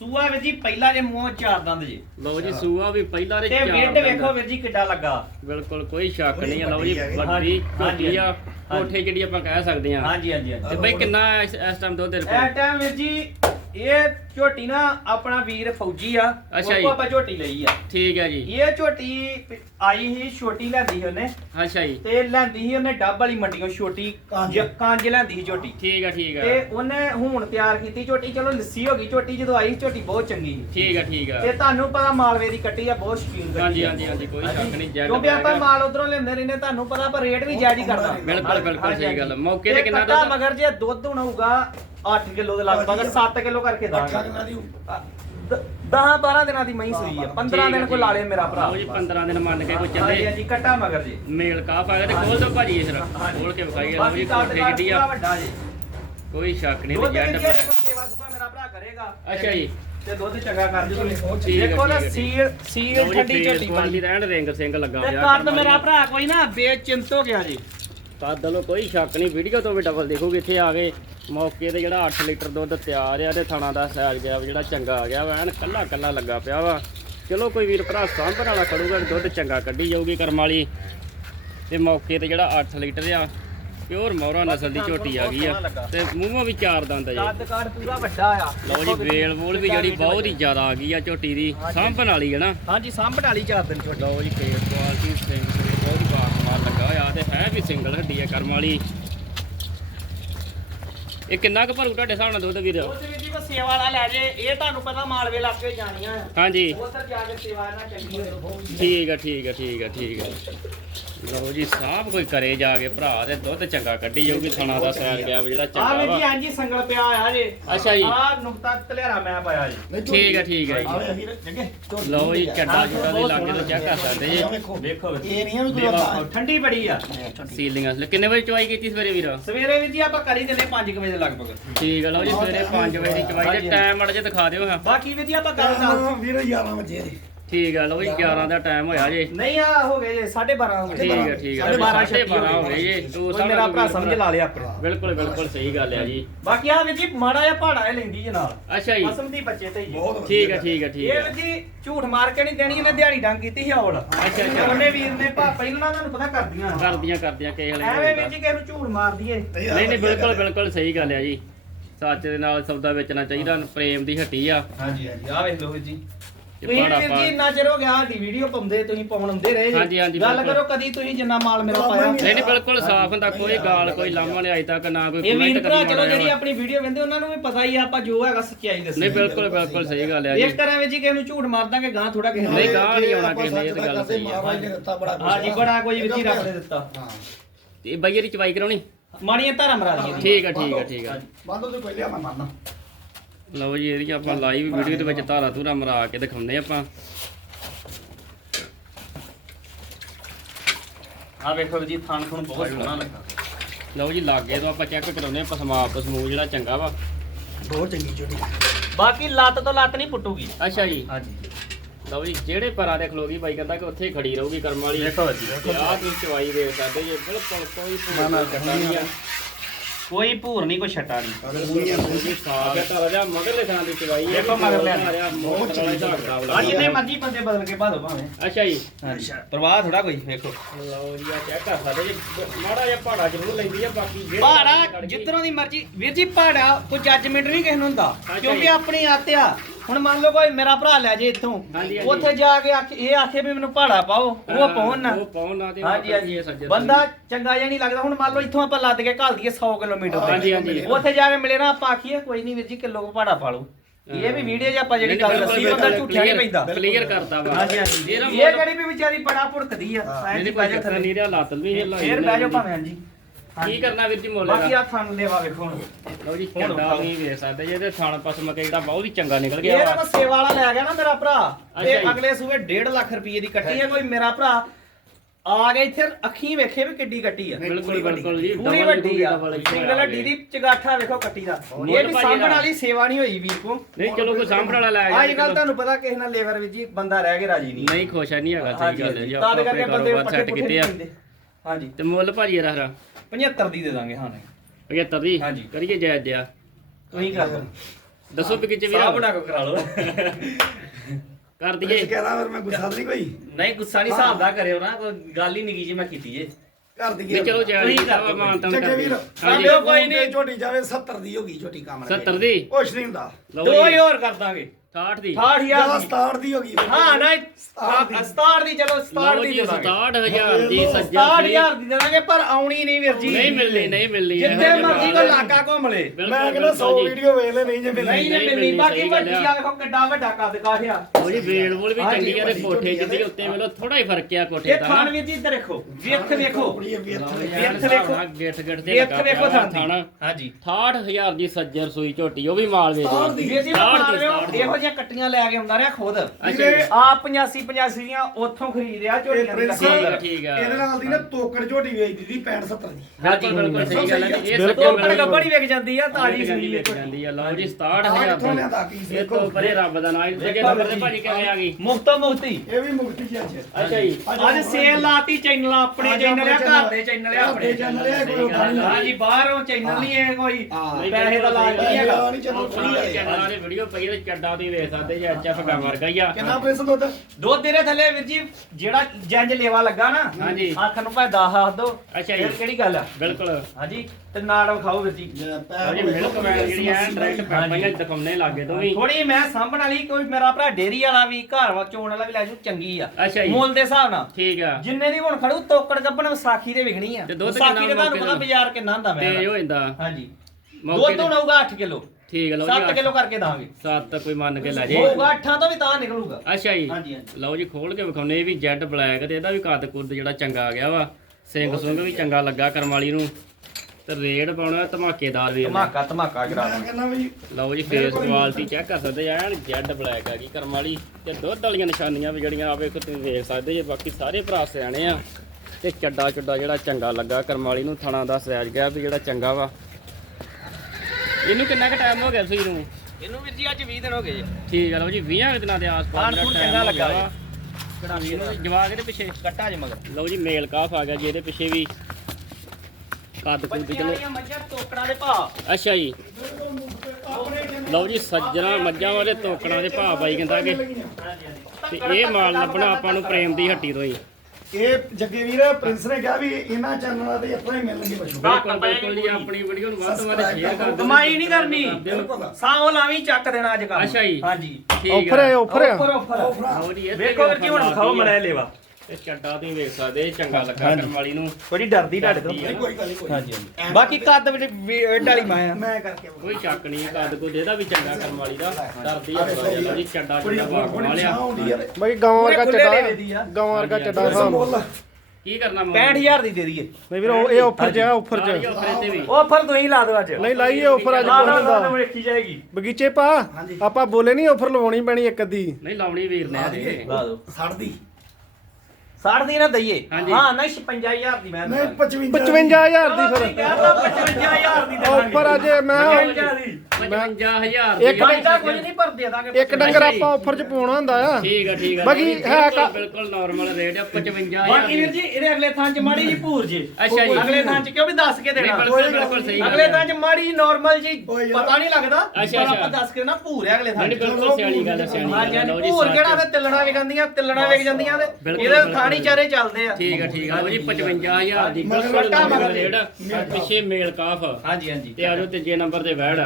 S3: ਸੂਆ ਵੀਰ ਜੀ ਪਹਿਲਾ ਜੇ ਮੂੰਹ ਚਾਰ ਦੰਦ ਜੀ।
S2: ਲਓ ਜੀ ਸੂਆ ਵੀ ਪਹਿਲਾ ਦੇ
S3: ਤੇ
S2: ਚਾਰ
S3: ਵੇਟ
S2: ਦੰਦ।
S3: ਵੇਖੋ ਵੀਰ ਜੀ ਕਿੱਡਾ ਲੱਗਾ।
S2: ਬਿਲਕੁਲ ਕੋਈ ਸ਼ੱਕ ਨਹੀਂ ਆ ਲਓ ਜੀ
S4: ਵੱਡੀ
S2: ਵੱਡੀ
S3: ਹਾਂਜੀ,
S2: ਝੋਟੀ ਆ
S3: ਹਾਂਜੀ।
S2: ਕੋਠੇ ਜਿਹੜੀ ਆਪਾਂ ਕਹਿ ਸਕਦੇ ਆ।
S3: ਹਾਂਜੀ ਹਾਂਜੀ ਹਾਂਜੀ।
S2: ਤੇ ਬਾਈ ਕਿੰਨਾ ਇਸ ਟਾਈਮ ਦੁੱਧ ਦੇ
S3: ਇਹ
S2: ਕੋਲ
S3: ਟਾਈਮ ਵੀਰ ਜੀ ਇਹ ਝੋਟੀ ਨਾ ਆਪਣਾ ਵੀਰ ਫੌਜੀ ਆ
S2: ਅੱਛਾ
S3: ਉਹ
S2: ਜੀ।
S3: ਆਪਾਂ ਝੋਟੀ ਲਈ ਆ
S2: ਠੀਕ ਹੈ ਜੀ
S3: ਇਹ ਝੋਟੀ ਆਈ ਸੀ ਛੋਟੀ ਲੈਂਦੀ ਸੀ ਉਹਨੇ
S2: ਅੱਛਾ ਜੀ
S3: ਤੇ ਲੈਂਦੀ ਸੀ ਉਹਨੇ ਡੱਬ ਵਾਲੀ ਮੰਡੀੋਂ ਛੋਟੀ
S4: ਕਾਂਜ।
S3: ਜ- ਕਾਂਜ ਲੈਂਦੀ ਸੀ ਝੋਟੀ
S2: ਠੀਕ ਹੈ ਠੀਕ
S3: ਤੇ
S2: ਹੈ
S3: ਉਹਨੇ ਹੁਣ ਤਿਆਰ ਕੀਤੀ ਝੋਟੀ ਚਲੋ ਲੱਸੀ ਹੋ ਗਈ ਝੋਟੀ ਜਦੋਂ ਆਈ ਝੋਟੀ ਬਹੁਤ ਚੰਗੀ ਸੀ
S2: ਠੀਕ ਹੈ ਠੀਕ
S3: ਤੇ
S2: ਹੈ
S3: ਤੁਹਾਨੂੰ ਪਤਾ ਮਾਲਵੇ ਦੀ ਕੱਟੀ ਆ ਬਹੁਤ ਸ਼ਕੀਨ
S2: ਹਾਂਜੀ। ਹਾਂਜੀ ਹਾਂਜੀ ਕੋਈ ਸ਼ੱਕ ਨਹੀਂ ਜੈਡ
S3: ਕਿਉਂਕਿ ਆਪਾਂ ਮਾਲ ਉਧਰੋਂ ਲੈਂਦੇ ਰਹਿੰਦੇ ਤੁਹਾਨੂੰ ਪਤਾ ਪਰ ਰੇਟ ਵੀ ਜਾਇਜ਼ ਹੀ ਕਰਦਾ
S2: ਬਿਲਕੁਲ, ਬਿਲਕੁਲ
S3: ਹਾਂਜੀ,
S2: ਸਹੀ ਗੱਲ।
S3: ਹਾਂਜੀ।
S2: ਮੌਕੇ ਤੇ ਕਿੰਨਾ
S3: ਕੱਟਾ
S2: ਦੁੱਧ?
S3: ਮਗਰ ਜੇ ਦੁੱਧ ਹੁਣ ਹੋਊਗਾ 8 ਕਿਲੋ ਦੇ ਲਗਭਗ
S4: ਵਧੀਆ।
S3: 7 ਕਿਲੋ ਕਰਕੇ ਦਾਂਗੇ
S4: ਦਿਨਾਂ ਦੀ
S3: 10 12 ਦਿਨਾਂ ਦੀ ਮਹੀਂ ਸੂਈ ਆ। 15 ਦਿਨ ਕੋ ਲਾ ਲੇ ਮੇਰਾ ਭਰਾ।
S2: ਲਓ ਜੀ 15 ਦਿਨ ਮੰਨ ਕੇ
S3: ਹਾਂਜੀ
S2: ਚੱਲੇ।
S3: ਹਾਂਜੀ ਕੱਟਾ ਮਗਰ ਜੀ।
S2: ਮੇਲ ਆ ਗਿਆ ਤੇ ਖੋਲ ਦੋ ਭਾਜੀ ਇਸ ਰ ਖੋਲ ਕੇ ਵਿਖਾਈਏ ਲਓ ਜੀ ਕੋਠੇ ਕਿੱਡੀ ਆ। ਕੋਈ ਸ਼ੱਕ ਨਹੀਂ ਤੇ
S3: ਸੇਵਾ ਸੁਭਾ ਮੇਰਾ ਭਰਾ ਕਰੇਗਾ।
S2: ਅੱਛਾ ਜੀ।
S3: ਤੇ ਦੁੱਧ ਚੰਗਾ ਕਰ
S2: ਹੈ,
S3: ਦੇਖੋ ਨਾ ਸੀਲ ਸੀਲ ਠੰਡੀ ਝੋਟੀ ਬਣੀ।
S2: ਰਹਿਣ ਰਿੰਗ ਸਿੰਘ ਲੱਗਾ
S3: ਤੇ
S2: ਪਿਆ
S3: ਕੱਦ ਮੇਰਾ ਭਰਾ ਕੋਈ ਨਾ ਬੇਚਿੰਤ ਹੋ ਗਿਆ ਜੀ।
S2: ਕੱਦ ਲੋ ਕੋਈ ਸ਼ੱਕ ਨਹੀਂ ਵੀਡੀਓ ਤੋਂ ਵੀ ਡਬਲ ਦੇਖੋਗੇ ਇੱਥੇ ਆ ਗਏ ਮੌਕੇ ਤੇ ਜਿਹੜਾ 8 ਲੀਟਰ ਦੁੱਧ ਤਿਆਰ ਆ ਤੇ ਥਣਾ ਦਾ ਸਾਈਜ਼ ਗਿਆ ਜਿਹੜਾ ਚੰਗਾ ਆ ਗਿਆ ਐਨ ਕੱਲਾ ਕੱਲਾ ਲੱਗਾ ਪਿਆ ਵਾ। ਚਲੋ ਕੋਈ ਵੀਰ ਭਰਾ ਸਾਂਭਣ ਵਾਲਾ ਤੇ ਦੁੱਧ ਚੰਗਾ ਕੱਢੀ ਜਾਊਗੀ ਕਰਮ ਵਾਲੀ। ਤੇ ਮੌਕੇ ਤੇ ਜਿਹੜਾ 8 ਲੀਟਰ ਆ ਪਿਓਰ ਮੌਰਾ ਨਸਲ ਦੀ ਝੋਟੀ ਆ ਗਈ ਆ। ਤੇ ਮੂੰਹੋਂ ਵੀ ਚਾਰ ਦੰਦ ਆ ਜੀ।
S3: ਕੱਦ ਕਾਰ ਪੂਰਾ ਵੱਡਾ ਆ।
S2: ਲਓ ਜੀ ਵੇਲ ਵੋਲ ਵੀ ਜਿਹੜੀ ਬਹੁਤ ਹੀ ਜ਼ਿਆਦਾ ਆ ਗਈ ਆ ਝੋਟੀ ਦੀ। ਸਾਂਭਣ ਵਾਲੀ ਹੈ ਨਾ।
S3: ਹਾਂਜੀ ਸਾਂਭਣ ਵਾਲੀ ਚਾਰ ਦਿਨ ਛੋਟੀ
S2: ਲਓ ਜੀ ਫੇਸ ਕੁਆਲਿਟੀ ਸਿੰਘ ਵੀ ਬਹੁਤ ਹੀ ਬਾਖਮਾਰ ਲੱਗਾ ਹੋਇਆ ਤੇ ਹੈ ਹੱਡੀ ਆ ਕਰਮ ਵਾਲੀ। ਇਹ ਕਿੰਨਾ ਕੁ ਭਰੂ ਤੁਹਾਡੇ ਹਿਸਾਬ ਨਾਲ ਦੁੱਧ ਵੀਰ?
S3: ਉਸ ਵਿੱਚ ਕੋ ਸੇਵਾ ਵਾਲਾ ਲੈ ਜੇ ਇਹ ਤੁਹਾਨੂੰ ਪਤਾ ਮਾਲਵੇ ਇਲਾਕੇ ਜਾਣੀਆਂ ਆ।
S2: ਹਾਂਜੀ।
S3: ਉੱਧਰ ਜਾ ਕੇ ਸੇਵਾ ਨਾਲ ਚੰਗੀ ਹੋਏ
S2: ਠੀਕ ਆ ਠੀਕ ਆ ਠੀਕ ਆ ਠੀਕ ਆ। ਲਓ ਜੀ ਸਾਹਬ ਕੋਈ ਕਰੇ ਜਾ ਕੇ ਭਰਾ ਤੇ ਦੁੱਧ ਚੰਗਾ ਕੱਢੀ ਜਾਊਗੀ ਥਣਾ ਦਾ ਸੈਰ ਗਿਆ ਵਾ ਜਿਹੜਾ
S3: ਆ
S2: ਚੰਗਾ
S3: ਵੀ ਜੀ
S2: ਵਾ
S3: ਹਾਂਜੀ ਸੰਗਲ ਪਿਆ ਆ ਜੇ।
S2: ਅੱਛਾ ਜੀ।
S3: ਆ ਨੁਕਤਾ ਤਲੇਰਾ ਮੈਂ ਪਾਇਆ ਜੀ।
S2: ਠੀਕ ਆ ਠੀਕ ਆ ਜੀ।
S4: ਆਵੇ ਵੀਰ ਜਗੇ
S2: ਲਓ ਜੀ ਚੱਡਾ ਜੁੜਾ ਦੇ ਲਾਗੇ ਤੋਂ ਚੈੱਕ ਕਰ ਸਕਦੇ ਜੀ।
S4: ਵੇਖੋ
S3: ਵੇਖੋ
S4: ਇਹ ਨਹੀਂ ਆ ਵੀ ਕੋਈ
S3: ਦੇਖੋ,
S4: ਆਪਾਂ
S3: ਠੰਡੀ ਬੜੀ ਆ।
S2: ਸੀਲਿੰਗ ਅਸਲ ਕਿੰਨੇ ਵਜੇ ਚਵਾਈ ਕੀਤੀ ਸਵੇਰੇ ਵੀਰ?
S3: ਸਵੇਰੇ ਵੀ ਜੀ ਆਪਾਂ ਕਰੀ ਦਿੰਦੇ 5 ਵਜੇ ਲਗਭਗ।
S2: ਠੀਕ ਆ ਲਓ ਜੀ ਸਵੇਰੇ 5 ਵਜੇ ਦੀ ਚਵਾਈ ਤੇ ਟਾਈਮ ਅੜ ਜੇ ਦਿਖਾ ਦਿਓ ਹਾਂ।
S3: ਬਾਕੀ ਵੀ ਜੀ ਆਪਾਂ ਗੱਲ ਦੱਸ
S4: ਵੀਰ 11 ਵਜੇ। ਦੇ
S2: ਠੀਕ ਆ ਲਓ ਜੀ 11 ਦਾ ਟਾਈਮ ਹੋਇਆ ਜੇ।
S3: ਨਹੀਂ ਆ ਹੋ ਗਏ ਜੇ 12:30 ਹੋ ਗਏ।
S2: ਠੀਕ ਆ ਠੀਕ ਆ
S3: ਸਾਢੇ ਬਾਰਾਂ
S2: ਸਾਢੇ ਬਾਰਾਂ ਹੋ ਗਏ ਜੀ। ਤੂੰ
S3: ਕੋਈ ਮੇਰਾ ਭਰਾ ਸਮਝ ਲਾ ਲਿਆ ਆਪਣੇ।
S2: ਬਿਲਕੁਲ ਬਿਲਕੁਲ ਸਹੀ ਗੱਲ ਆ ਜੀ।
S3: ਬਾਕੀ ਆ ਵੀ ਜੀ ਮਾੜਾ ਜਿਹਾ ਪਹਾੜਾ ਇਹ ਲੈਂਦੀ ਜੇ ਨਾਲ।
S2: ਅੱਛਾ ਜੀ।
S3: ਮਸਮ ਦੀ ਬੱਚੇ ਤੇ ਹੀ
S4: ਬਹੁਤ ਵਧੀਆ
S2: ਠੀਕ ਆ ਠੀਕ ਆ ਠੀਕ
S3: ਇਹ
S2: ਆ
S3: ਵੀ ਜੀ ਝੂਠ ਮਾਰ ਕੇ ਨਹੀਂ ਦੇਣੀ ਇਹਨੇ ਦਿਹਾੜੀ ਡੰਗ ਕੀਤੀ ਸੀ ਔੜ
S2: ਅੱਛਾ, ਅੱਛਾ।
S3: ਉਹਨੇ ਵੀਰ ਨੇ ਭਾ ਪਹਿਲਾਂ ਤੁਹਾਨੂੰ ਪਤਾ ਕਰਦੀਆਂ।
S2: ਕਰਦੀਆਂ ਕਰਦੀਆਂ ਕਿਸੇ
S3: ਐਵੇਂ
S2: ਵਾਲੇ
S3: ਵਿੱਚ ਕਿਸੇ ਨੂੰ ਝੂਠ ਮਾਰ ਦਈਏ।
S2: ਨਹੀਂ ਨਹੀਂ ਬਿਲਕੁਲ ਬਿਲਕੁਲ ਸਹੀ ਗੱਲ ਆ ਜੀ। ਸੱਚ ਦੇ ਨਾਲ ਸੌਦਾ ਵੇਚਣਾ ਚਾਹੀਦਾ ਪ੍ਰੇਮ ਦੀ ਹੱਟੀ ਆ।
S3: ਹਾਂਜੀ ਹਾਂਜੀ। ਆ ਵੇਖ ਲਓ ਜੀ। ਤੁਸੀਂ
S2: ਭਾੜਾ
S3: ਵੀਰ
S2: ਪਾ।
S3: ਜੀ ਇੰਨਾ ਚਿਰ ਹੋ ਗਿਆ ਸਾਡੀ ਵੀਡੀਓ ਪਾਉਂਦੇ ਤੁਸੀਂ ਪਾਉਣ ਆਉਂਦੇ ਰਹੇ ਜੀ।
S2: ਹਾਂਜੀ, ਹਾਂਜੀ,
S3: ਗੱਲ
S2: ਬਿਲਕੁਲ।
S3: ਕਰੋ ਕਦੀ ਤੁਸੀਂ ਜਿੰਨਾ ਮਾਲ ਮੇਰਾ ਪਾਇਆ।
S2: ਨਹੀਂ ਨਹੀਂ ਬਿਲਕੁਲ ਸਾਫ਼ ਹੁੰਦਾ ਕੋਈ ਗਾਲ ਕੋਈ ਲਾਮਾ ਨਹੀਂ ਅਜੇ ਤੱਕ ਨਾ ਕੋਈ
S3: ਇਹ ਵੀਰ
S2: ਕਮੈਂਟ
S3: ਭਰਾ ਚਲੋ ਜਿਹੜੀ ਆਪਣੀ ਵੀਡੀਓ ਵੇਂਦੇ ਉਹਨਾਂ ਨੂੰ ਵੀ ਪਤਾ ਹੀ ਆ ਆਪਾਂ ਜੋ ਹੈਗਾ ਸੱਚਾਈ ਦੱਸੀ
S2: ਨਹੀਂ ਬਿਲਕੁਲ ਬਿਲਕੁਲ ਸਹੀ ਗੱਲ ਆ ਜੀ।
S3: ਇਸ ਤਰ੍ਹਾਂ ਵਿੱਚ ਜੀ ਕਿਸੇ ਨੂੰ ਝੂਠ ਮਾਰ ਦਾਂਗੇ ਗਾਂ ਥੋੜਾ ਕਿਸੇ ਨੂੰ।
S2: ਨਹੀਂ, ਗਾਂਹ ਨਹੀਂ ਆਉਣਾ ਕਿਸੇ ਨੇ, ਇਹ ਤਾਂ ਗੱਲ ਸਹੀ ਆ।
S4: ਮਹਾਰਾਜ ਨੇ ਦਿੱਤਾ ਬੜਾ ਕੁਛ।
S3: ਹਾਂਜੀ ਬੜਾ ਕੋਈ ਵੀਰ ਜੀ ਰੱਬ ਨੇ ਦਿੱਤਾ।
S4: ਹਾਂ
S2: ਇਹ ਬਈਏ ਦੀ ਚਵਾਈ ਕਰਾਉਣੀ?
S3: ਮਾੜੀਆਂ ਧਾਰਾਂ ਮਰਾ ਦੀਆਂ ਜੀ।
S2: ਠੀਕ ਆ ਠੀਕ ਆ ਠੀਕ ਆ।
S4: ਬੰਦੋ ਤੇ ਪਹਿਲੇ ਮੈਂ ਮੰਨਦਾ।
S2: ਲਓ ਜੀ ਇਹਦੀ ਆਪਾਂ ਲਾਈਵ ਵੀਡੀਓ ਦੇ ਵਿੱਚ ਧਾਰਾ ਧੂਰਾ ਮਰਾ ਕੇ ਦਿਖਾਉਂਦੇ ਆਪਾਂ।
S3: ਆ ਵੇਖੋ ਜੀ ਥਾਨ ਤੁਹਾਨੂੰ ਬਹੁਤ ਸੋਹਣਾ ਲੱਗਾ।
S2: ਲਓ ਜੀ ਲਾਗੇ ਤੋਂ ਆਪਾਂ ਚੈੱਕ ਕਰਾਉਂਦੇ ਆ ਪਸਮਾ ਪਸਮੂ ਜਿਹੜਾ ਚੰਗਾ ਵਾ।
S4: ਬਹੁਤ ਚੰਗੀ ਝੋਟੀ
S3: ਬਾਕੀ ਲੱਤ ਤੋਂ ਲੱਤ ਨਹੀਂ ਪੁੱਟੂਗੀ।
S2: ਅੱਛਾ ਜੀ।
S3: ਹਾਂਜੀ।
S2: ਲਓ ਜੀ ਜਿਹੜੇ ਪਰਾਂ ਦੇ ਖਲੋਗੀ ਬਾਈ ਕਹਿੰਦਾ ਕਿ ਉੱਥੇ ਹੀ ਖੜੀ ਰਹੂਗੀ ਕਰਮ ਵਾਲੀ।
S3: ਦੇਖੋ ਜੀ
S2: ਆਹ ਤੁਸੀਂ ਚਵਾਈ ਦੇ ਸਕਦੇ ਜੇ ਬਿਲਕੁਲ ਕੋਈ ਭੂਰ ਨਾ ਨਹੀਂ ਆ।
S3: ਕੋਈ ਭੂਰ ਨਹੀਂ ਕੋਈ ਛੱਟਾ ਨਹੀਂ।
S4: ਅਗਰ ਦੁਨੀਆ
S2: ਜੀ ਸਾਗ ਹੈ ਤਾਂ ਜਾ ਮਗਰ ਲਿਖਾਂ ਦੀ ਚਵਾਈ ਹੈ
S3: ਦੇਖੋ ਮਗਰ ਲਿਆ।
S2: ਬਹੁਤ ਚੰਗੀ ਹਿਸਾਬ ਕਿਤਾਬ
S3: ਆ। ਜਿੰਨੇ ਮਰਜ਼ੀ ਬੰਦੇ ਬਦਲ ਕੇ ਭਾਦੋ ਭਾਵੇਂ।
S2: ਅੱਛਾ ਜੀ।
S3: ਹਾਂਜੀ। ਪ੍ਰਵਾਹ ਥੋੜਾ ਕੋਈ ਵੇਖੋ।
S2: ਲਓ ਜੀ ਆ ਚੈੱਕ ਕਰ ਸਕਦੇ ਜੀ। ਮਾੜਾ ਜਿਹਾ ਪਹਾੜਾ ਜ਼ਰੂਰ ਲੈਂਦੀ ਆ ਬਾਕੀ ਜਿਹੜੇ
S3: ਪਹਾੜਾ ਜਿੱਧਰੋਂ ਦੀ ਮਰਜ਼ੀ। ਵੀਰ ਜੀ ਪਹਾੜਾ ਕੋਈ ਜੱਜਮੈਂਟ ਨਹੀਂ ਕਿਸੇ ਨੂੰ ਹੁੰਦਾ। ਕਿਉਂਕਿ। ਆਪਣੀ ਆਤਿਆ ਹੁਣ ਮੰਨ ਲਓ ਕੋਈ ਮੇਰਾ ਭਰਾ ਲੈ ਜੇ ਇੱਥੋਂ
S2: ਹਾਂਜੀ, ਹਾਂਜੀ।
S3: ਉੱਥੇ ਜਾ ਕੇ ਆਖ ਇਹ ਆਖੇ ਵੀ ਮੈਨੂੰ ਪਹਾੜਾ ਪਾਓ ਉਹ ਪਾਉਣ ਨਾ।
S2: ਉਹ ਪਾਉਣ ਨਾ ਤੇ
S3: ਹਾਂਜੀ ਹਾਂਜੀ। ਬੰਦਾ ਚੰਗਾ ਜਿਹਾ ਨਹੀਂ ਲੱਗਦਾ। ਹੁਣ ਮੰਨ ਲਓ ਇੱਥੋਂ ਆਪਾਂ ਲੱਦ ਕੇ ਘਾਲ ਦਈਏ 100 ਕਿਲੋਮੀਟਰ ਤੇ।
S2: ਹਾਂਜੀ, ਹਾਂਜੀ।
S3: ਉੱਥੇ ਜਾ ਕੇ ਮਿਲੇ ਨਾ ਆਪਾਂ ਆਖੀਏ ਕੋਈ ਨਹੀਂ ਵੀਰ ਜੀ ਕਿਲੋ ਕੋ ਪਹਾੜਾ ਪਾ ਲਓ। ਇਹ ਵੀ ਵੀਡੀਓ 'ਚ ਆਪਾਂ ਜਿਹੜੀ ਗੱਲ ਦੱਸੀ ਬੰਦਾ ਝੂਠਿਆ ਨਹੀਂ ਪੈਂਦਾ।
S2: ਕਲੀਅਰ ਕਰਤਾ ਵਾ।
S3: ਹਾਂਜੀ ਹਾਂਜੀ। ਇਹ ਕਿਹੜੀ ਵੀ ਵਿਚਾਰੀ ਬੜਾ ਭੁੜਕਦੀ ਆ ਸਾਇੰਸ
S2: ਕੋਈ
S3: ਵਜ੍ਹਾ
S2: ਚੱਕਰ ਨਹੀਂ ਰਿਹਾ ਲੱਤ ਵੀ ਇਹ ਲਾਈ
S3: ਫੇਰ ਬਹਿ ਜਾਓ ਭਾਵੇਂ ਹਾਂਜੀ।
S2: ਕੀ ਕਰਨਾ ਵੀਰ ਜੀ ਮੁੱਲ
S3: ਬਾਕੀ
S2: ਦਾ
S3: ਆ ਥਣ ਲੈਵਾ ਵੇਖੋ ਹੁਣ।
S2: ਲਓ ਜੀ
S3: ਹੁਣ
S2: ਝੰਡਾ। ਵੀ ਵੇਖ ਸਕਦੇ ਜੇ ਤੇ ਥਣ ਪਸਮ ਕੇ ਜਿਹੜਾ ਬਹੁਤ ਹੀ ਚੰਗਾ ਨਿਕਲ ਗਿਆ
S3: ਇਹ ਨਾ ਸੇਵਾ ਵਾਲਾ ਲੈ ਗਿਆ ਨਾ ਮੇਰਾ ਭਰਾ। ਤੇ। ਅਗਲੇ ਸੂਬੇ 1.5 ਲੱਖ ਰੁਪਏ ਦੀ ਕੱਟੀ ਹੈ ਕੋਈ ਮੇਰਾ ਭਰਾ। ਆ ਗਿਆ ਇੱਥੇ ਅੱਖੀਂ ਵੇਖੇ ਵੀ ਕਿੱਡੀ ਕੱਟੀ ਆ।
S2: ਬਿਲਕੁਲ ਬਿਲਕੁਲ ਜੀ
S3: ਪੂਰੀ ਵੱਡੀ ਆ। ਸਿੰਗਲ ਹੱਡੀ
S2: ਗਏ।
S3: ਦੀ ਚਗਾਠਾ ਵੇਖੋ ਕੱਟੀ ਦਾ। ਇਹ ਵੀ ਸਾਂਭਣ
S2: ਦਾ।
S3: ਵਾਲੀ ਸੇਵਾ ਨਹੀਂ ਹੋਈ ਵੀਰ ਕੋ।
S2: ਨਹੀਂ ਚਲੋ ਕੋਈ ਸਾਂਭਣ ਵਾਲਾ ਲੈ
S3: ਅੱਜ ਕੱਲ ਤੁਹਾਨੂੰ ਪਤਾ ਕਿਸੇ ਨਾਲ ਲੇਬਰ ਵਿੱਚ ਜੀ ਬੰਦਾ ਰਹਿ ਕੇ ਰਾਜੀ ਨਹੀਂ।
S2: ਨਹੀਂ ਖੁਸ਼ ਨਹੀਂ ਹੈਗਾ ਸਹੀ ਗੱਲ ਹੈ ਜੀ।
S3: ਤਦ
S2: ਆਪਾਂ
S3: ਕਰਕੇ ਬੰਦੇ ਪੱਠੇ ਪੁੱਠੇ
S2: ਕੀਤੇ
S3: ਨਹੀਂ
S2: ਆ।
S3: ਪੈਂਦੇ ਹਾਂਜੀ।
S2: ਤੇ ਮੁੱਲ ਭਾਜੀ ਇਹਦਾ ਹਰਾ।
S3: 75 ਦੀ ਦੇ ਦਾਂਗੇ ਹਾਂ
S2: 75 ਦੀ?
S3: ਹਾਂਜੀ।
S2: ਕਰੀਏ ਜਾਇਜ਼ ਜਿਆ
S3: ਤੁਸੀਂ ਕਰ ਦਿਓ।
S2: ਦੱਸੋ ਵੀ ਕਿੱਥੇ
S3: ਸਾਹ
S2: ਵੀਰ
S3: ਬਣਾ ਕੇ ਕਰਾ ਲਓ।
S2: ਕਰ ਦਈਏ।
S4: ਕਹਦਾ ਫਿਰ ਮੈਂ ਗੁੱਸਾ ਤਾਂ ਨਹੀਂ ਕੋਈ।
S3: ਨਹੀਂ ਗੁੱਸਾ ਨਹੀਂ ਹਿਸਾਬ ਦਾ ਕਰਿਓ ਨਾ ਕੋਈ ਗੱਲ ਹੀ ਨਿੱਕੀ ਜੀ ਮੈਂ ਕੀਤੀ ਏ
S4: ਕਰ ਦਈਏ।
S2: ਨਹੀਂ ਚਲੋ ਜਾਇਜ਼
S3: ਤੁਸੀਂ ਕਰ।
S2: ਮਾਨਤਨ
S4: ਚੰਗੇ
S2: ਕਰ
S4: ਵੀਰ
S3: ਦਿਓ ਕੋਈ ਨਹੀਂ।
S4: ਝੋਟੀ ਜਾਵੇ 70 ਦੀ ਹੋਗੀ ਝੋਟੀ ਕੰਮ
S2: 70 ਦੀ?
S4: ਕੁਛ ਨਹੀਂ ਹੁੰਦਾ।
S2: ਲਓ
S3: ਦੋ ਹੀ
S2: ਜੀ
S3: ਹੋਰ ਕਰ ਦਾਂਗੇ।
S2: 68 ਦੀ।
S3: 68000
S4: ਜ਼ਿਆਦਾ
S3: ਦੀ।
S4: 67 ਦੀ ਹੋਗੀ
S3: ਹਾਂ ਨਾ 67 ਦੀ। ਚਲੋ 67
S2: ਲਓ
S3: ਦੀ
S2: ਜੀ
S3: ਦੇ ਦਾਂਗੇ
S2: 67000 ਦੀ ਸੱਜਣ
S3: 67000 ਦੀ ਦੇ ਦਾਂਗੇ ਪਰ ਆਉਣੀ ਨਹੀਂ ਵੀਰ ਜੀ।
S2: ਨਹੀਂ ਮਿਲਣੀ ਨਹੀਂ ਮਿਲਣੀ।
S3: ਜਿੱਥੇ ਮਰਜ਼ੀ ਕੋ ਲਾਗਾ ਘੁੰਮ ਲੇ।
S2: ਬਿਲਕੁਲ,
S4: ਮੈਂ ਕਹਿੰਦਾ 100
S2: ਬਿਲਕੁਲ ਜੀ।
S4: ਵੀਡੀਓ ਵੇਖ ਲੈ ਨਹੀਂ ਜੇ ਮਿਲਣੀ।
S3: ਨਹੀਂ ਨੇ
S2: ਨਹੀਂ
S3: ਮਿਲਣੀ
S2: ਮਿਲਣੀ,
S3: ਬਾਕੀ
S2: ਸਹੀ
S3: ਵੱਡੀ
S2: ਗੱਲ
S3: ਆ। ਵੇਖੋ ਕਿੱਡਾ ਵੱਡਾ ਕੱਦ ਕਾਠਿਆ
S2: ਉਹ ਜੀ ਵੇਲ ਵੂਲ ਵੀ
S3: ਹਾਂਜੀ,
S2: ਚੰਗੀ ਆ ਤੇ
S4: ਵੱਡੀ
S2: ਕੋਠੇ
S4: ਝੋਟੀ
S2: ਜਿੱਦੀ
S4: ਆ
S2: ਉੱਤੇ ਵੇਲੋ ਥੋੜਾ ਹੀ ਫ਼ਰਕ ਆ ਕੋਠੇ
S3: ਇਹ
S2: ਦਾ
S3: ਥਾਨ ਵੀਰ ਜੀ ਇੱਧਰ ਦੇਖੋ ਵੇਖ ਵੇਖੋ
S4: ਕੁੜੀ ਵੀ ਇੱਥੇ
S3: ਵੇਖ ਵੇਖੋ।
S2: ਗਿੱਠ ਗਿੱਠ ਦੇ
S3: ਵੇਖ
S2: ਲੱਗਾ
S3: ਵੇਖੋ
S2: ਪਿਆ
S3: ਥਾਨ
S2: ਥਣ।
S3: ਹਾਂਜੀ।
S2: 68000 ਦੀ ਸੱਜਰ ਸੂਈ ਝੋਟੀ ਉਹ ਵੀ ਮਾਲ ਵੇਚ
S4: ਸਤਾਹਠ ਦੀ।
S3: ਵੀਰ ਜੀ ਮੈਂ
S2: 67
S3: ਮਾਰ
S2: ਦੀ,
S3: ਰਿਹਾ
S2: 67 ਦੀ।
S3: ਇਹੋ ਜਿਹੀਆਂ ਕੱਟੀਆਂ ਲੈ ਕੇ ਆਉਂਦਾ ਰਿਹਾ ਖੁਦ।
S2: ਜੀ।
S3: ਆ 85 85 ਦੀਆਂ ਉੱਥੋਂ ਖਰੀਦਿਆ ਝੋਟੀਆਂ ਦੀ
S4: ਪ੍ਰਿੰਸ
S2: ਠੀਕ ਆ,
S3: ਲੱਗਾ
S2: ਠੀਕ ਆ।
S4: ਇਹਦੇ ਨਾਲ ਦੀ ਨਾ ਤੋਕੜ ਝੋਟੀ ਵੇਚਦੀ ਸੀ 65 70 ਦੀ।
S2: ਬਿਲਕੁਲ ਬਿਲਕੁਲ ਸਹੀ ਗੱਲ ਹੈ ਜੀ। ਇਹ
S3: ਤੋਕੜ ਗੱਬੜੀ ਵੇਚ ਜਾਂਦੀ ਆ ਤਾਜੀ
S2: ਵੇਚ
S3: ਹੈ
S2: ਜਾਂਦੀ ਆ। ਲਓ ਜੀ
S4: ਆਹ
S2: 67000
S4: ਕਿੱਥੋਂ ਲਿਆਂਦਾ ਕੀ
S2: ਇਹ
S4: ਦੇਖੋ
S2: ਤੋਂ ਪਰੇ ਰੱਬ ਦਾ ਨਾਮ ਜਗੇ ਨੰਬਰ ਤੇ ਭਾਜੀ ਕਿਵੇਂ ਆ ਗਈ?
S3: ਮੁਫਤੋ ਮੁਫਤੀ।
S4: ਇਹ ਵੀ ਮੁਕਤੀ ਜੀ। ਅੱਜ
S2: ਅੱਛਾ ਜੀ।
S3: ਅੱਜ ਸੇਲ ਲਾਤੀ ਚੈਨਲ ਆਪਣੇ
S4: ਅੱਜ
S3: ਚੈਨਲ ਆ
S4: ਆਪਣੇ
S3: ਘਰ ਦੇ ਚੈਨਲ ਆ ਆਪਣੇ
S4: channel ਆ, ਕੋਈ ਨਹੀਂ।
S3: ਹਾਂ ਜੀ ਬਾਹਰੋਂ ਚੈਨਲ ਨਹੀਂ ਹੈ ਕੋਈ।
S4: ਹਾਂ।
S3: ਪੈਸੇ ਦਾ ਲਾਜ ਨਹੀਂ ਹੈਗਾ।
S4: ਨਹੀਂ ਚਲੋ ਵਾਲੇ
S2: ਚੈਨਲਾਂ ਦੇ ਵੀਡੀਓ ਪਈ ਤੇ ਚੱਡਾ ਦੀ ਵੇਖ ਸਕਦੇ ਜੀ ਐਚਐਫ ਗਾ ਵਰਗਾ ਹੀ ਆ।
S4: ਕਿੰਨਾ ਪ੍ਰਿੰਸ ਦੁੱਧ?
S3: ਦੁੱਧ ਦੇ ਥੱਲੇ ਵੀਰ ਜੀ ਜਿਹੜਾ ਜੰਜ ਲੇਵਾ ਲੱਗਾ ਨਾ
S2: ਹਾਂਜੀ।
S3: ਅੱਖ ਨੂੰ ਭਾਵੇਂ 10 ਹੱਥ ਦੋ
S2: ਅੱਛਾ ਜੀ।
S3: ਫਿਰ ਕਿਹੜੀ ਗੱਲ ਆ?
S2: ਬਿਲਕੁਲ।
S3: ਹਾਂਜੀ ਤੇ ਨਾੜ ਵਿਖਾਓ ਵੀਰ ਜੀ।
S2: ਲਓ ਜੀ ਮਿਲਕ ਮੈਨ ਜਿਹੜੀ ਐ ਡਾਇਰੈਕਟ ਪੈਪਾਂ ਦਿਖਾਉਣੇ ਲੱਗੇ ਤੋਂ ਵੀ।
S3: ਥੋੜੀ ਮੈਂ ਸਾਂਭਣ ਵਾਲੀ ਕੋਈ ਮੇਰਾ ਭਰਾ ਡੇਰੀ ਵਾਲਾ ਵੀ ਘਰ ਵਾ ਚੋਣ ਵਾਲਾ ਵੀ ਲੈ ਜੂ ਚੰਗੀ ਆ।
S2: ਅੱਛਾ ਜੀ।
S3: ਮੁੱਲ ਦੇ ਹਿਸਾਬ ਨਾਲ।
S2: ਠੀਕ ਆ।
S3: ਜਿੰਨੇ ਦੀ ਹੁਣ ਖੜੂ ਤੋਕੜ ਗੱਬਣ ਵਿਸਾਖੀ ਦੇ ਵਿਕਣੀ ਆ।
S2: ਤੇ ਦੁੱਧ
S3: ਵਿਸਾਖੀ
S2: ਕਿੰਨਾ
S3: ਦੇ ਤੁਹਾਨੂੰ
S2: ਮੌਕੇ
S3: ਪਤਾ
S2: ਦਾ?
S3: ਬਾਜ਼ਾਰ ਕਿੰਨਾ ਹੁੰਦਾ ਮੈਂ
S2: ਤੇ ਹੋ ਜਾਂਦਾ।
S3: ਹਾਂਜੀ।
S2: ਮੌਕੇ
S3: ਦੁੱਧ ਹੁਣ ਹੋਊਗਾ 8 ਕਿਲੋ।
S2: ਠੀਕ ਲਓ
S3: 7
S2: ਜੀ
S3: ਕਿਲੋ ਕਰਕੇ ਦਾਂਗੇ।
S2: 7 ਕੋਈ ਮੰਨ ਕੇ ਲੈ ਜੇ
S3: ਹੋਊਗਾ 8 ਤੋਂ ਵੀ ਤਾਂ ਨਿਕਲੂਗਾ।
S2: ਅੱਛਾ ਜੀ।
S3: ਹਾਂਜੀ, ਹਾਂਜੀ।
S2: ਲਓ ਜੀ ਖੋਲ ਕੇ ਵਿਖਾਉਨੇ ਇਹ ਵੀ ਜੈਡ ਬਲੈਕ ਤੇ ਇਹਦਾ ਵੀ ਕੱਦ ਕੁੱਦ ਜਿਹੜਾ ਚੰਗਾ ਆ ਗਿਆ ਵਾ। ਸਿੰਘ ਸੁੰਗ ਵੀ ਚੰਗਾ ਲੱਗਾ ਕਰਮ ਵਾਲੀ ਨੂੰ। ਤੇ ਰੇਡ ਪਾਉਣਾ ਧਮਾਕੇਦਾਰ ਨੇ
S3: ਧਮਾਕਾ ਧਮਾਕਾ ਕਰਾ
S4: ਵੀ
S2: ਲਓ ਜੀ ਫੇਸ ਕੁਆਲਿਟੀ ਚੈੱਕ ਕਰ ਸਕਦੇ ਆ ਐਨ ਜੈਡ ਬਲੈਕ ਆ ਗਈ ਕਰਮ ਵਾਲੀ। ਤੇ ਦੁੱਧ ਵਾਲੀਆਂ ਨਿਸ਼ਾਨੀਆਂ ਵੀ ਜਿਹੜੀਆਂ ਆ ਵੇਖੋ ਤੁਸੀਂ ਵੇਖ ਸਕਦੇ ਜੇ ਬਾਕੀ ਸਾਰੇ ਭਰਾ ਸਿਆਣੇ ਆ। ਤੇ ਚੱਡਾ ਚੱਡਾ ਜਿਹੜਾ ਚੰਗਾ ਲੱਗਾ ਕਰਮ ਵਾਲੀ ਨੂੰ ਥਣਾ ਦਾ ਸੈਜ ਗਿਆ ਵੀ ਜਿਹੜਾ ਚੰਗਾ ਵਾ। ਇਹਨੂੰ ਕਿੰਨਾ ਕੁ ਟਾਈਮ ਹੋ ਗਿਆ ਸੂਈ ਨੂੰ?
S3: ਇਹਨੂੰ ਵੀਰ ਜੀ ਅੱਜ 20 ਦਿਨ ਹੋ ਗਏ ਜੀ।
S2: ਠੀਕ ਆ ਲਓ ਜੀ 20 ਕੁ ਦਿਨਾਂ ਦੇ ਆਸ-ਪਾਸ
S3: ਖਾਣ ਖੂਣ ਚੰਗਾ ਲੱਗਾ ਜੀ।
S2: ਕਿਹੜਾ ਵੀਰ ਜਵਾਕ ਇਹਦੇ ਪਿੱਛੇ?
S3: ਕੱਟਾ ਜੇ ਮਗਰ।
S2: ਲਓ ਜੀ ਮੇਲ ਕਾਫ ਆ ਗਿਆ ਜੀ ਇਹਦੇ ਪਿੱਛੇ ਵੀ। ਕੱਦ ਕੁੱਦ ਚਲੋ
S3: ਮੱਝਾਂ ਤੋਕੜਾਂ ਦੇ ਭਾਅ।
S2: ਅੱਛਾ ਜੀ। ਲਓ ਜੀ ਸੱਜਣਾ ਮੱਝਾਂ ਵਾਲੇ ਤੋਕੜਾਂ ਦੇ ਭਾਅ ਬਾਈ ਕਹਿੰਦਾ ਕਿ ਤੇ ਇਹ ਮਾਲ ਲੱਭਣਾ ਆਪਾਂ ਨੂੰ ਪ੍ਰੇਮ ਦੀ ਹੱਟੀ ਤੋਂ ਹੀ।
S4: ਇਹ ਜੱਗੇ ਵੀਰ ਪ੍ਰਿੰਸ ਨੇ ਕਿਹਾ ਵੀ ਇਹਨਾਂ ਚੈਨਲਾਂ ਤੇ ਇਤਨਾ ਹੀ ਮਿਲਣਗੇ ਪਸ਼ੂ
S2: ਬਿਲਕੁਲ ਬਿਲਕੁਲ ਜੀ ਆਪਣੀ ਵੀਡੀਓ ਨੂੰ ਵੱਧ ਤੋਂ ਵੱਧ ਸ਼ੇਅਰ ਕਰ ਦਿਓ।
S3: ਕਮਾਈ ਨਹੀਂ ਕਰਨੀ।
S4: ਬਿਲਕੁਲ।
S3: ਸਾਹ ਲਾਵੀਂ ਚੱਕ ਦੇਣਾ ਅੱਜ ਕੰਮ।
S2: ਅੱਛਾ ਜੀ।
S3: ਹਾਂਜੀ।
S2: ਠੀਕ
S1: ਆਫਰ ਹੈ
S2: ਆ
S1: ਆਫਰ ਹੈ।
S3: ਉੱਪਰ ਉੱਪਰ
S2: ਲਓ ਜੀ ਇਹ
S3: ਵੇਖੋ ਜੀ ਹੁਣ ਵਿਖਾਓ ਮੜਿਆ ਲੇਵਾ
S2: ਤੇ ਚੱਡਾ ਤੁਸੀਂ ਵੇਖ ਸਕਦੇ ਇਹ ਚੰਗਾ ਲੱਗਾ ਕਰਮ ਵਾਲੀ ਨੂੰ।
S3: ਥੋੜੀ ਡਰਦੀ ਢੱਡ ਤੋਂ।
S2: ਡਰਦੀ ਆ।
S4: ਕੋਈ ਗੱਲ ਨਹੀਂ ਕੋਈ
S3: ਹਾਂਜੀ ਹਾਂਜੀ ਬਾਕੀ ਕੱਦ ਵੇਡ ਵਾਲੀ ਮਾਂ ਆ।
S4: ਮੈਂ ਕਰਕੇ
S2: ਕੋਈ ਚੱਕ ਨਹੀਂ ਕੱਦ ਕੋ ਇਹਦਾ ਵੀ ਚੰਗਾ ਕਰਮ ਵਾਲੀ ਦਾ। ਡਰਦੀ ਆ ਜਿਹਾ ਜੀ। ਚੱਡਾ ਚੱਡਾ ਬਾਗ ਬਣਾ ਲਿਆ।
S4: ਹੁੰਦੀ ਯਾਰ
S1: ਬਾਕੀ ਗਾਵਾਂ ਵਰਗਾ ਚੱਡਾ
S3: ਦੀ।
S1: ਗਾਵਾਂ ਵਰਗਾ ਚੱਡਾ
S4: ਮੁੱਲ
S2: ਕੀ ਕਰਨਾ ਮੈਂ
S3: 65000 ਦੀ ਦੇ ਦਈਏ।
S1: ਨਹੀਂ ਵੀਰ ਉਹ ਇਹ ਆਫਰ ਚ ਆ ਆਫਰ ਚ।
S3: ਆਫਰ ਤੁਸੀਂ ਲਾ ਦਿਓ ਅੱਜ।
S1: ਨਹੀਂ ਲਾਈਏ ਆਫਰ ਅੱਜ
S3: ਵੇਖੀ ਜਾਏਗੀ।
S1: ਬਗੀਚੇ ਪਾ। ਆਪਾਂ ਬੋਲੇ ਨਹੀਂ ਆਫਰ ਲਵਾਉਣੀ ਪੈਣੀ ਇੱਕ ਅੱਧੀ।
S2: ਨਹੀਂ ਲਾਉਣੀ ਵੀਰ ਨੇ।
S3: ਲਾ ਦਿਓ
S4: 60 ਦੀ
S3: 60 ਦੀ ਨਾ ਦਈਏ। ਹਾਂ ਨਹੀਂ 55000 ਦੀ ਮੈਂ
S4: ਨਹੀਂ 55
S1: 55000 ਦੀ ਫਿਰ
S3: 55000 ਦੀ
S1: ਆਫਰ ਅੱਜ ਮੈਂ
S3: 55 ਦੀ
S2: 55000 ਦੀ
S1: ਇੱਕ।
S3: ਫਾਇਦਾ ਕੁਝ ਨਹੀਂ ਪਰ ਦੇ ਦਾਂਗੇ
S1: ਇੱਕ ਡੰਗਰ ਆਪਾਂ ਆਫਰ 'ਚ ਪਾਉਣਾ ਹੁੰਦਾ ਆ
S2: ਠੀਕ ਆ ਠੀਕ ਆ
S1: ਬਾਕੀ ਹੈ
S2: ਬਿਲਕੁਲ- ਨਾਰਮਲ ਰੇਟ ਆ 55000
S3: ਬਾਕੀ ਵੀਰ ਜੀ ਇਹਦੇ ਅਗਲੇ ਥਾਂ 'ਚ ਮਾੜੀ ਜੀ ਭੂਰ ਜੀ
S2: ਅੱਛਾ ਜੀ।
S3: ਅਗਲੇ ਥਾਂ 'ਚ ਕਿਉਂ ਵੀ ਦੱਸ ਕੇ ਦੇਣਾ
S2: ਬਿਲਕੁਲ ਬਿਲਕੁਲ ਸਹੀ ਗੱਲ
S3: ਅਗਲੇ। ਥਾਂ 'ਚ ਮਾੜੀ ਨਾਰਮਲ ਜੀ। ਪਤਾ ਨਹੀਂ ਲੱਗਦਾ ਪਰ ਆਪਾਂ। ਦੱਸ ਕੇ ਨਾ ਭੂਰ ਹੈ ਅਗਲੇ ਥਾਂ 'ਚ
S2: ਬਿਲਕੁਲ ਸਿਆਣੀ ਗੱਲ ਹੈ, ਸਿਆਣੀ ਗੱਲ
S3: ਭੂਰ। ਕਿਹੜਾ ਤੇ ਤਿਲਣਾ ਵਿਕ ਜਾਂਦੀਆਂ ਤਿਲਣਾ ਵਿਕ ਜਾਂਦੀਆਂ ਤੇ ਇਹਦੇ
S2: ਬਿਲਕੁਲ।
S3: ਥਾਣੀ ਚਾਰੇ ਚੱਲਦੇ ਆ।
S2: ਠੀਕ ਆ ਠੀਕ ਆ। ਲਓ ਜੀ 55000 ਦੀ
S4: ਮਗਰ
S2: ਨਾਰਮਲ
S3: ਮਗਰ।
S2: ਪਿੱਛੇ ਮੇਲ ਕਾਫ।
S3: ਹਾਂਜੀ ਹਾਂਜੀ।
S2: ਤੇ ਆਜੋ ਤੀਜੇ ਨੰਬਰ ਤੇ ਵੈੜ।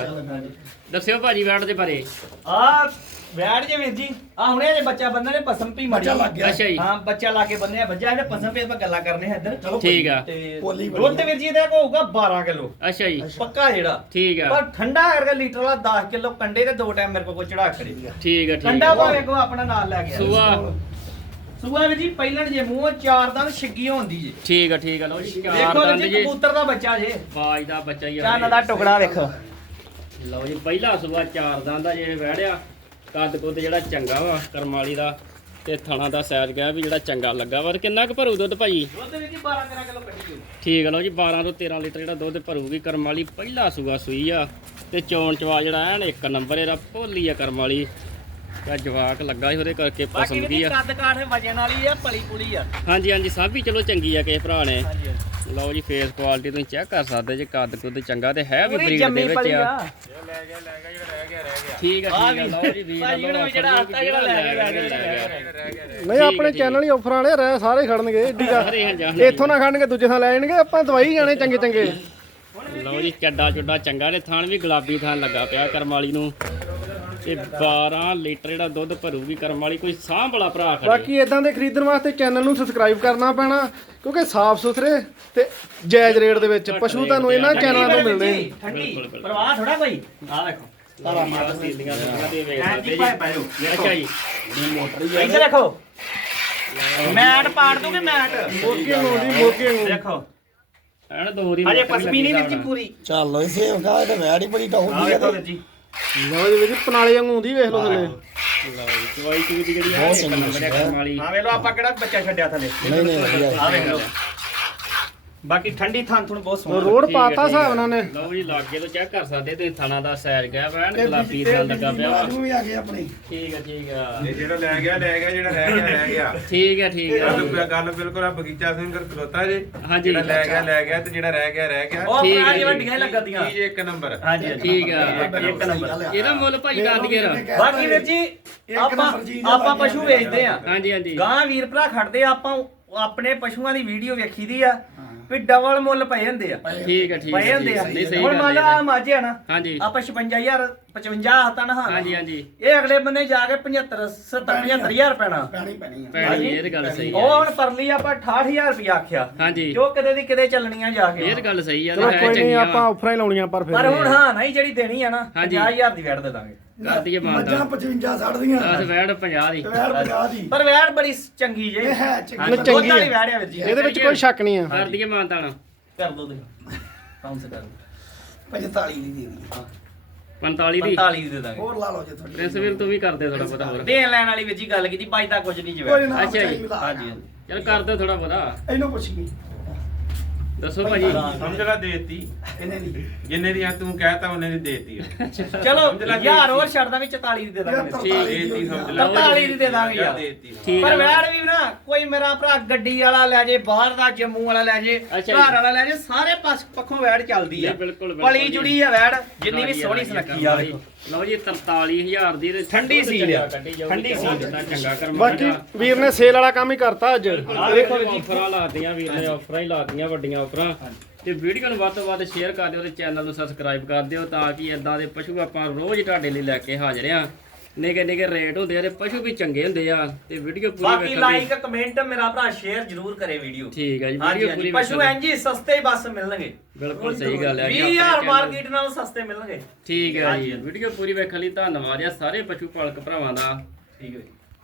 S2: ਦੱਸਿਓ ਭਾਜੀ ਵੈੜ ਦੇ ਬਾਰੇ।
S3: ਆ ਬੈਠ ਜੇ ਵੀਰ ਜੀ ਆ ਹੁਣੇ ਜੇ ਬੱਚਾ ਬੰਦੇ ਨੇ ਪਸਮ ਪੀ ਮੜੀ।
S4: ਬੱਚਾ ਲੱਗ ਗਿਆ।
S2: ਅੱਛਾ ਜੀ।
S3: ਹਾਂ ਬੱਚਾ ਲਾ ਕੇ ਬੰਨਿਆ ਬੱਜਾ ਇਹਨੇ ਪਸਮ ਪੀ ਆਪਾਂ ਗੱਲਾਂ ਕਰਨੇ ਆ ਇੱਧਰ। ਚਲੋ
S2: ਠੀਕ ਆ।
S3: ਦੁੱਧ ਵੀਰ ਜੀ ਇਹਦਾ ਹੋਊਗਾ 12 ਕਿਲੋ।
S2: ਅੱਛਾ ਜੀ।
S3: ਪੱਕਾ ਜਿਹੜਾ।
S2: ਠੀਕ ਆ।
S3: ਪਰ ਠੰਡਾ ਕਰਕੇ ਲੀਟਰ ਵਾਲਾ 10 ਕਿਲੋ ਕੰਡੇ ਤੇ ਦੋ ਟਾਈਮ ਮੇਰੇ ਕੋਲ ਚੜਾ ਖੜੀ
S2: ਠੀਕ ਆ ਠੀਕ
S3: ਠੰਡਾ
S2: ਆ
S3: ਭਾਵੇਂ ਕੋ ਆਪਣਾ ਨਾਲ ਲੈ ਗਿਆ
S2: ਸੂਆ।
S3: ਸੂਆ ਵੀਰ ਜੀ ਪਹਿਲਾਂ ਜੇ ਮੂੰਹ ਚਾਰ ਦੰਦ ਛਿੱਗੀ ਹੁੰਦੀ ਜੇ।
S2: ਠੀਕ ਆ ਠੀਕ ਆ ਲਓ ਜੀ ਚਾਰ
S3: ਦੇਖੋ
S2: ਦੰਦ
S3: ਜੀ
S2: ਜੀ।
S3: ਕਬੂਤਰ ਦਾ ਬੱਚਾ ਜੇ।
S2: ਬਾਜ ਦਾ ਬੱਚਾ ਹੀ ਆ
S3: ਚੰਨ ਦਾ ਟੁਕੜਾ ਵੇਖੋ।
S2: ਲਓ ਜੀ ਪਹਿਲਾ ਸੂਆ ਚਾਰ ਦੰਦ ਦਾ ਜੇ ਵੈੜਿਆ ਕੱਦ ਕੁੱਦ ਜਿਹੜਾ ਚੰਗਾ ਵਾ ਕਰਮ ਵਾਲੀ ਦਾ ਤੇ ਥਣਾ ਦਾ ਸਾਈਜ਼ ਗਿਆ ਵੀ ਜਿਹੜਾ ਚੰਗਾ ਲੱਗਾ ਵਾ। ਤੇ ਕਿੰਨਾ ਕੁ ਭਰੂ ਦੁੱਧ ਭਾਈ?
S3: ਦੁੱਧ ਵੀਰ ਜੀ 12 13 ਕਿਲੋ ਕੱਢੀ ਹੋਈ
S2: ਠੀਕ ਆ ਲਓ ਜੀ 12 ਤੋਂ 13 ਲੀਟਰ ਜਿਹੜਾ ਦੁੱਧ ਭਰੂਗੀ ਕਰਮ ਵਾਲੀ ਪਹਿਲਾ ਸੂਆ ਸੂਈ ਆ। ਤੇ ਚੌਣ ਚਵਾ ਜਿਹੜਾ ਐਨ ਇੱਕ ਨੰਬਰ ਇਹਦਾ ਭੋਲੀ ਆ ਕਰਮ ਵਾਲੀ ਤੇ ਜਵਾਕ ਲੱਗਾ ਸੀ ਉਹਦੇ ਕਰਕੇ
S3: ਬਾਕੀ
S2: ਪਸੰਦ ਕੀ ਆ।
S3: ਕੱਦ ਕਾਠ ਵਜਨ ਵਾਲੀ ਆ ਪਲੀ ਪੁਲੀ ਆ।
S2: ਹਾਂਜੀ ਹਾਂਜੀ ਸਭ ਹੀ ਚਲੋ ਚੰਗੀ ਆ ਕਿਸੇ ਭਰਾ ਨੇ।
S3: ਹਾਂਜੀ ਹਾਂਜੀ।
S2: ਲਓ ਜੀ ਫੇਸ ਕੁਆਲਿਟੀ ਤੁਸੀਂ ਚੈੱਕ ਕਰ ਸਕਦੇ ਜੇ ਕੱਦ ਕੁੱਦ ਚੰਗਾ ਤੇ ਹੈ ਵੀ
S3: ਪੂਰੀ
S2: ਬਰੀਡ ਦੇ
S3: ਜੰਮੀ
S2: ਵਿੱਚ
S3: ਪਲੀ
S2: ਆ।
S3: ਆ।
S2: ਠੀਕ ਆ
S3: ਆ
S2: ਠੀਕ ਆ।
S3: ਵੀ
S2: ਲਓ ਜੀ ਵੀਰ
S3: ਭਾਜੀ
S2: ਵੱਲੋਂ
S3: ਨੂੰ ਜਿਹੜਾ
S2: offer
S3: ਆਤਾ ਜਿਹੜਾ ਲੈ ਗਿਆ ਲੈ ਗਿਆ ਲੈ ਗਿਆ।
S1: ਨਹੀਂ ਆਪਣੇ ਚੈਨਲ ਹੀ ਆਫਰ ਵਾਲੇ ਰਹਿ ਸਾਰੇ ਖੜਨਗੇ ਏਡੀ ਗੱਲ
S2: ਸਾਰੇ ਜਾਣ
S1: ਇੱਥੋਂ ਨਾ ਖੜਨਗੇ ਦੂਜੇ ਥਾਂ ਲੈ ਜਾਣਗੇ ਆਪਾਂ ਦਵਾਈ ਜਾਣੇ ਚੰਗੇ ਚੰਗੇ
S2: ਲਓ ਜੀ ਚੱਡਾ ਚੁੱਡਾ ਚੰਗਾ ਨੇ ਥਾਣ ਵੀ ਗੁਲਾਬੀ ਥਾਣ ਲੱਗਾ ਪਿਆ ਕਰਮ ਵਾਲੀ ਨੂੰ। ਤੇ 12 ਲੀਟਰ ਜਿਹੜਾ ਦੁੱਧ ਭਰੂਗੀ ਕਰਮ ਵਾਲੀ ਕੋਈ ਸਾਂਭ ਵਾਲਾ ਭਰਾ ਖੜੇ।
S1: ਬਾਕੀ ਇਦਾਂ ਦੇ ਖਰੀਦਣ ਵਾਸਤੇ ਚੈਨਲ ਨੂੰ ਸਬਸਕ੍ਰਾਈਬ ਕਰਨਾ ਪੈਣਾ ਕਿਉਂਕਿ ਸਾਫ਼ ਸੁਥਰੇ ਤੇ ਜਾਇਜ਼ ਰੇਟ ਦੇ ਵਿੱਚ ਪਸ਼ੂ ਤੁਹਾਨੂੰ ਇਹਨਾਂ ਚੈਨਲਾਂ ਤੋਂ ਮਿਲਦੇ ਨੇ।
S3: ਠੰਡੀ। ਪਰਵਾਹ ਥੋੜਾ ਕੋਈ? ਆ ਵੇਖੋ
S2: ਸਾਰਾ ਮਾਲ ਸੀਲੀਆਂ
S3: ਹਾਂਜੀ ਭਾਈ ਭਾਈਓ
S2: ਜੀ। ਅੱਛਾ ਜੀ।
S3: ਇੱਥੇ ਦੇਖੋ। ਮੈਟ ਪਾੜ ਦੋਗੇ ਮੈਟ?
S1: ਮੋਕੇ ਨੂੰ ਦੀ ਮੋਕੇ ਨੂੰ।
S3: ਦੇਖੋ।
S2: ਐਨ ਦੋ ਦੀ
S3: ਅਜੇ
S2: ਮੋਟਰ
S3: ਪਸਮੀ ਨਹੀਂ
S2: ਲੱਗੀ
S3: ਵਿੱਚ ਪੂਰੀ।
S4: ਚੱਲ ਓਏ ਸੇਵਕਾ ਤੇ ਵੈੜ ਹੀ ਬੜੀ ਟੌਪ ਦੀ
S3: ਵੇਖੋ
S4: ਤੇ।
S1: ਲਓ ਜੀ ਵੀਰ ਜੀ ਪਨਾਲੇ ਵਾਂਗੂ ਹੁੰਦੀ ਵੇਖ ਲਓ ਥੱਲੇ।
S2: ਲਓ ਜੀ ਦਵਾਈ ਚੂਈ ਦੀ ਜਿਹੜੀ ਆ?
S4: ਬਹੁਤ
S2: ਇੱਕ
S4: ਸੋਹਣੀ
S2: ਨੰਬਰ ਹੈ। ਕਰਮ ਵਾਲੀ
S3: ਆ ਵੇਖ ਲਓ ਆਪਾਂ ਕਿਹੜਾ ਬੱਚਾ ਛੱਡਿਆ ਥੱਲੇ।
S4: ਨਹੀਂ ਨਹੀਂ
S3: ਆ ਵੇਖ ਲਓ। ਬਾਕੀ ਠੰਡੀ ਥਾਂ ਥੁਣ ਬਹੁਤ ਸੋਹਣਾ
S1: ਰੋਡ ਪਾਤਾ। ਹਿਸਾਬ ਨਾਲ ਨੇ
S2: ਲਓ ਜੀ ਲਾਗੇ ਤੋਂ ਚੈੱਕ ਕਰ ਸਕਦੇ ਤੁਸੀਂ ਥਾਣਾ ਦਾ ਸੈਰ ਗਿਆ ਵੈਨ
S4: ਤੇ
S2: ਗੁਲਾਬੀ
S4: ਤੇ
S2: ਦਾ ਲੱਗਾ ਪਿਆ ਵਾ।
S4: ਵੀ ਆ ਗਏ ਆਪਣੇ।
S2: ਠੀਕ ਹੈ ਠੀਕ ਆ।
S5: ਇਹ ਜਿਹੜਾ ਲੈ ਗਿਆ ਲੈ ਗਿਆ ਜਿਹੜਾ ਰਹਿ ਗਿਆ ਰਹਿ ਗਿਆ।
S2: ਠੀਕ ਹੈ ਠੀਕ ਆ।
S5: ਗੱਲ ਗੱਲ ਬਿਲਕੁਲ ਆ ਬਗੀਚਾ ਸਿੰਘ ਕਰ ਖਲੋਤਾ ਜੇ।
S2: ਹਾਂਜੀ।
S5: ਜਿਹੜਾ ਲੈ ਗਿਆ ਲੈ ਗਿਆ ਤੇ ਜਿਹੜਾ ਰਹਿ ਗਿਆ ਰਹਿ ਗਿਆ।
S3: ਉਹ ਪੁਰਾਣੀ
S2: ਜੀ।
S3: ਵੱਡੀਆਂ ਲੱਗਦੀਆਂ।
S5: ਚੀਜ਼ ਇੱਕ ਨੰਬਰ।
S3: ਹਾਂਜੀ
S2: ਠੀਕ ਆ
S3: ਇੱਕ ਨੰਬਰ।
S2: ਇਹਦਾ ਮੁੱਲ ਭਾਈ ਕਰ ਦਈਏ
S3: ਬਾਕੀ ਵੀਰ ਜੀ ਆਪਾਂ
S4: ਆ
S3: ਆਪਾਂ ਪਸ਼ੂ ਵੇਚਦੇ ਆ।
S2: ਹਾਂਜੀ ਹਾਂਜੀ।
S3: ਗਾਂ ਵੀਰ ਭਰਾ ਖੜਦੇ ਆ, ਆਪਾਂ ਆਪਣੇ ਪਸ਼ੂਆਂ ਦੀ ਵੀਡੀਓ ਵੇਖੀ ਦੀ ਆ। ਵੀ ਡਬਲ ਮੁੱਲ ਪਏ ਹੁੰਦੇ ਆ।
S2: ਠੀਕ ਹੈ ਠੀਕ
S3: ਪਏ
S2: ਹੈ
S3: ਹੁੰਦੇ ਆ।
S2: ਨਹੀਂ ਸਹੀ
S3: ਹੁਣ
S2: ਗੱਲ
S3: ਮੰਨ ਲਾ
S2: ਹੈ
S3: ਆਹ ਮੱਝ ਆ ਨਾ
S2: ਹਾਂਜੀ।
S3: ਆਪਾਂ 55000 55 ਹੱਥਾਂ ਨਾ
S2: ਹਾਂਜੀ ਹਾਂਜੀ।
S3: ਇਹ ਅਗਲੇ ਬੰਨੇ ਜਾ ਕੇ 75 70 75000 ਪੈਣਾ।
S4: ਪੈਣੀ ਪੈਣੀ ਆ।
S2: ਇਹ ਤਾਂ ਗੱਲ ਸਹੀ
S3: ਉਹ
S2: ਹੈ
S3: ਹੁਣ ਪਰਲੀ ਆਪਾਂ 68000 ਰੁਪਇਆ ਆਖਿਆ।
S2: ਹਾਂਜੀ।
S3: ਜੋ ਕਿਤੇ ਦੀ ਕਿਤੇ ਚੱਲਣੀਆਂ ਜਾ ਕੇ।
S2: ਇਹ ਤਾਂ ਗੱਲ ਸਹੀ
S1: ਚਲੋ
S2: ਹੈ
S1: ਕੋਈ ਨਹੀਂ
S2: ਚੰਗੀਆਂ
S1: ਆਪਾਂ ਆਫਰਾਂ ਹੀ ਲਾਉਣੀਆਂ ਪਰ
S3: ਪਰ
S1: ਫਿਰ
S3: ਹੁਣ ਹਾਂ ਨਹੀਂ ਜਿਹੜੀ ਦੇਣੀ ਆ ਨਾ
S2: ਹਾਂਜੀ।
S3: 50000 ਦੀ ਵੈਟ ਦੇ ਦਾਂਗੇ।
S2: ਕਰ ਦਈਏ
S4: ਮੱਝਾਂ
S2: ਮਾਨਤਾ
S4: 55 60 ਦੀਆਂ
S2: ਆਹ ਵੈੜ 50 ਦੀ।
S4: ਤੇ ਵੈੜ 50 ਦੀ।
S3: ਪਰ ਵੈਟ ਬੜੀ ਚੰਗੀ ਜੇ।
S4: ਇਹ ਹੈ ਚੰਗੀ।
S3: ਹਾਂਜੀ,
S1: ਚੰਗੀ
S3: ਦੁੱਧ ਵਾਲੀ
S1: ਹੈ।
S3: ਵੈਟ ਆ ਵੀਰ ਜੀ।
S1: ਇਹਦੇ ਵਿੱਚ ਕੋਈ ਸ਼ੱਕ ਨਹੀਂ ਆ।
S2: ਕਰ ਦਈਏ ਮਾਨਤਾ ਨਾ।
S3: ਕਰ ਦੋ ਦੇ ਕਾਉਂਟ ਕਰ ਦਿਓ।
S4: 45 ਦੀ ਦੇ ਦੀ
S2: 45 ਦੀ।
S3: 45 ਦੀ ਦੇ ਦਾਂਗੇ।
S4: ਹੋਰ ਲਾ ਲਓ ਜੇ ਥੋੜੀ
S2: ਪ੍ਰਿੰਸ ਵੀਰ ਤੂੰ ਵੀ ਕਰ ਦੇ ਥੋੜਾ ਬਹੁਤਾ ਹੋਰ।
S3: ਦੇਣ ਲੈਣ ਵਾਲੀ ਵੀਰ ਜੀ ਗੱਲ ਕੀਤੀ ਬਾਈ ਤਾਂ ਕੁਝ ਨਹੀਂ
S4: ਕੋਈ
S3: ਜਿਵੇਂ
S4: ਨਾ
S2: ਅੱਛਾ ਜੀ।
S4: ਅੱਛਾ ਜੀ
S3: ਹਾਂਜੀ ਹਾਂਜੀ।
S2: ਚਲ ਕਰ ਦੇ ਥੋੜਾ ਬਹੁਤਾ।
S4: ਇਹਨੂੰ ਪੁੱਛ
S2: ਦੱਸੋ ਭਾਜੀ
S5: ਸਮਝ ਲੈ ਦੇਤੀ।
S4: ਕਿੰਨੇ ਦੀ
S5: ਜਿੰਨੇ ਦੀਆਂ ਤੂੰ ਕਹਿਤਾ ਉਹਨੇ ਦੀ ਦੇਤੀ
S3: ਚਲੋ
S5: ਸਮਝ ਲੱਗ ਗਈ।
S3: ਯਾਰ ਹੋਰ ਛੱਡ ਦਾਂਗੇ 44 ਦੀ ਦੇ ਦਾਂਗੇ। ਵੀਰ ਜੀ।
S5: ਦੇਤੀ ਸਮਝ ਲੈ
S3: 43 ਦੀ ਦੇ ਦਾਂਗੇ ਯਾਰ
S5: ਦੇਤੀ
S2: ਠੀਕ
S3: ਪਰ
S2: ਆ
S3: ਵੈੜ ਵੀ ਨਾ ਕੋਈ ਮੇਰਾ ਭਰਾ ਗੱਡੀ ਵਾਲਾ ਲੈ ਜੇ ਬਾਹਰ ਦਾ ਜੰਮੂ ਵਾਲਾ ਲੈ ਜੇ
S2: ਅੱਛਾ
S3: ਘਰ
S2: ਜੀ।
S3: ਵਾਲਾ ਲੈ ਜੇ ਸਾਰੇ ਪਾਸ ਪੱਖੋਂ ਵੈੜ ਚੱਲਦੀ ਆ।
S2: ਨਹੀਂ, ਬਿਲਕੁਲ, ਬਿਲਕੁਲ
S3: ਪਲੀ
S2: ਜੀ।
S3: ਜੁੜੀ ਆ ਵੈੜ ਜਿੰਨੀ ਵੀ ਸੋਹਣੀ ਸੁਨੱਖੀ ਆ ਵੇਖੋ
S2: ਲਓ ਜੀ 43000 ਦੀ
S3: ਠੰਡੀ
S2: ਦੁੱਧ
S3: ਸੀਲ
S2: ਚੰਗਾ
S3: ਆ।
S2: ਕੱਢੀ ਜਾਊਗੀ,
S3: ਠੰਡੀ ਸੀਲ।
S2: ਚੰਗਾ ਚੰਗਾ ਕਰਮ
S1: ਬਾਕੀ ਵੀਰ ਨੇ ਸੇਲ ਵਾਲਾ ਕੰਮ ਹੀ ਕਰਤਾ ਅੱਜ।
S2: ਆਹ ਵੇਖੋ ਆਫਰਾਂ ਲਾਤੀਆਂ ਵੀਰ ਨੇ ਆਫਰਾਂ ਹੀ ਲਾਤੀਆਂ ਵੱਡੀਆਂ ਆਫਰਾਂ ਤੇ ਵੀਡੀਓ ਨੂੰ ਵੱਧ ਤੋਂ ਵੱਧ ਸ਼ੇਅਰ ਕਰ ਦਿਓ ਤੇ ਚੈਨਲ ਨੂੰ ਸਬਸਕ੍ਰਾਈਬ ਕਰ ਦਿਓ ਤਾਂ ਕਿ ਇਦਾਂ ਦੇ ਪਸ਼ੂ ਆਪਾਂ ਰੋਜ਼ ਤੁਹਾਡੇ ਲਈ ਲੈ ਕੇ ਹਾਜ਼ਰ ਆ ਨਿੱਕੇ ਨਿੱਕੇ ਰੇਟ ਹੁੰਦੇ ਆ ਤੇ ਪਸ਼ੂ ਵੀ ਚੰਗੇ ਹੁੰਦੇ ਆ ਤੇ ਵੀਡੀਓ ਪੂਰੀ
S3: ਬਾਕੀ ਲਾਈਕ ਕਮੈਂਟ ਮੇਰਾ ਭਰਾ ਸ਼ੇਅਰ ਜ਼ਰੂਰ ਕਰੇ ਵੀਡੀਓ।
S2: ਠੀਕ ਹੈ ਜੀ ਵੀਡੀਓ ਪੂਰੀ
S3: ਪਸ਼ੂ ਐਂਜੀ ਸਸਤੇ ਹੀ ਬਸ ਮਿਲਣਗੇ।
S2: ਬਿਲਕੁਲ ਸਹੀ ਗੱਲ ਹੈ ਜੀ,
S3: 20000
S2: ਆਪਣੇ channel-
S3: ਮਾਰਕੀਟ ਨਾਲੋਂ ਸਸਤੇ ਮਿਲਣਗੇ।
S2: ਠੀਕ ਹੈ ਜੀ। ਵੀਡੀਓ ਪੂਰੀ ਵੇਖਣ ਲਈ ਧੰਨਵਾਦ ਆ ਸਾਰੇ ਪਸ਼ੂ ਪਾਲਕ ਭਰਾਵਾਂ ਦਾ।
S3: ਠੀਕ ਹੈ